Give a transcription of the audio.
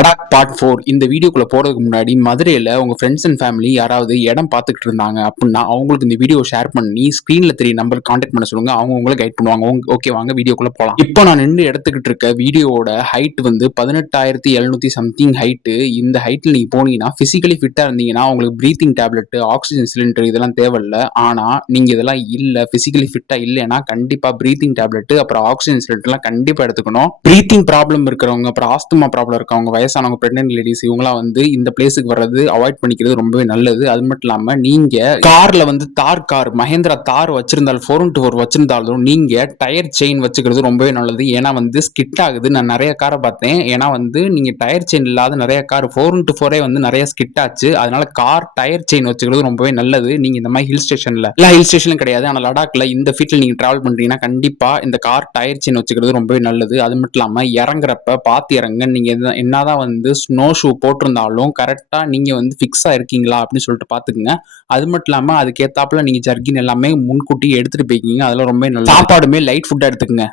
Ladakh part 4 இந்த வீடியோக்குள்ள போறதுக்கு முன்னாடி மதுரையில உங்க ஃப்ரெண்ட்ஸ் அண்ட் ஃபேமிலி யாராவது இடம் பார்த்துக்கிட்டு இருந்தாங்க அப்படின்னா அவங்களுக்கு இந்த வீடியோ ஷேர் பண்ணி ஸ்கிரீன்ல தெரிய நம்பர் கான்டாக்ட் பண்ண சொல்லுங்க. அவங்க உங்களை கைட் பண்ணுவாங்க. ஓகே, வாங்க வீடியோக்குள்ள போலாம். இப்போ நான் நின்று எடுத்துக்கிட்டு இருக்க வீடியோவோட ஹைட் வந்து 18,700 சம்திங் ஹைட்டு. இந்த ஹைட்ல நீங்க போனீங்கன்னா பிசிக்கலி ஃபிட்டா இருந்தீங்கன்னா உங்களுக்கு பிரீத்திங் டேப்லெட், ஆக்சிஜன் சிலிண்டர் இதெல்லாம் தேவையில்ல. ஆனா நீங்க இதெல்லாம் இல்ல, பிசிக்கலி ஃபிட்டா இல்லைன்னா கண்டிப்பா பிரீத்திங் டேப்லெட் அப்புறம் ஆக்சிஜன் சிலிண்டர்லாம் கண்டிப்பா எடுத்துக்கணும். பிரீத்திங் ப்ராப்ளம் இருக்கிறவங்க, அப்புறம் ஆஸ்துமா ப்ராப்ளம் இருக்கவங்க, வயசானவங்க, பிரெக்னன்ட் லேடிஸ் இவங்கலாம் வந்து இந்த பிளேஸுக்கு வர்றது அவாய்ட் பண்ணிக்கிறது ரொம்பவே நல்லது. அது மட்டும் இல்லாம நீங்க கார்ல வந்து தார் கார், மஹேந்திரா தார் வச்சிருந்தாலும் 4x4 வச்சிருந்தாலும் நீங்க டயர் செயின் வச்சுக்கிறது ரொம்பவே நல்லது. ஏன்னா வந்து ஸ்கிட் ஆகுது. நான் நிறைய காரை பார்த்தேன். ஏன்னா வந்து நீங்க டயர் செயின் இல்லாத நிறைய கார் 4x4 வந்து நிறைய ஸ்கிட் ஆச்சு. அதனால கார் டயர் செயின் வச்சுக்கிறது ரொம்பவே நல்லது. நீங்க இந்த மாதிரி ஹில் ஸ்டேஷன்ல எல்லா ஹில் ஸ்டேஷனும் கிடையாது, ஆனா லடாக்ல இந்த ஃபீட்ல நீங்க டிராவல் பண்றீங்கன்னா கண்டிப்பா இந்த கார் டயர் செயின் வச்சுக்கிறது ரொம்பவே நல்லது. அது மட்டும் இல்லாம இறங்குறப்ப பார்த்து இறங்க. நீங்க என்னதான் வந்து ஸ்னோ ஷூ போட்டிருந்தாலும் கரெக்டா நீங்க வந்து ஃபிக்ஸா இருக்கீங்களா அப்படின்னு சொல்லிட்டு பாத்துக்குங்க. அது மட்டும் இல்லாம அதுக்கேத்தாப்புல நீங்க ஜர்கின் எல்லாமே முன்கூட்டி எடுத்துட்டு போய்க்கிங்க. அதெல்லாம் ரொம்ப நல்லது. சாப்பாடுமே லைட் ஃபுட்டா எடுத்துக்கங்க.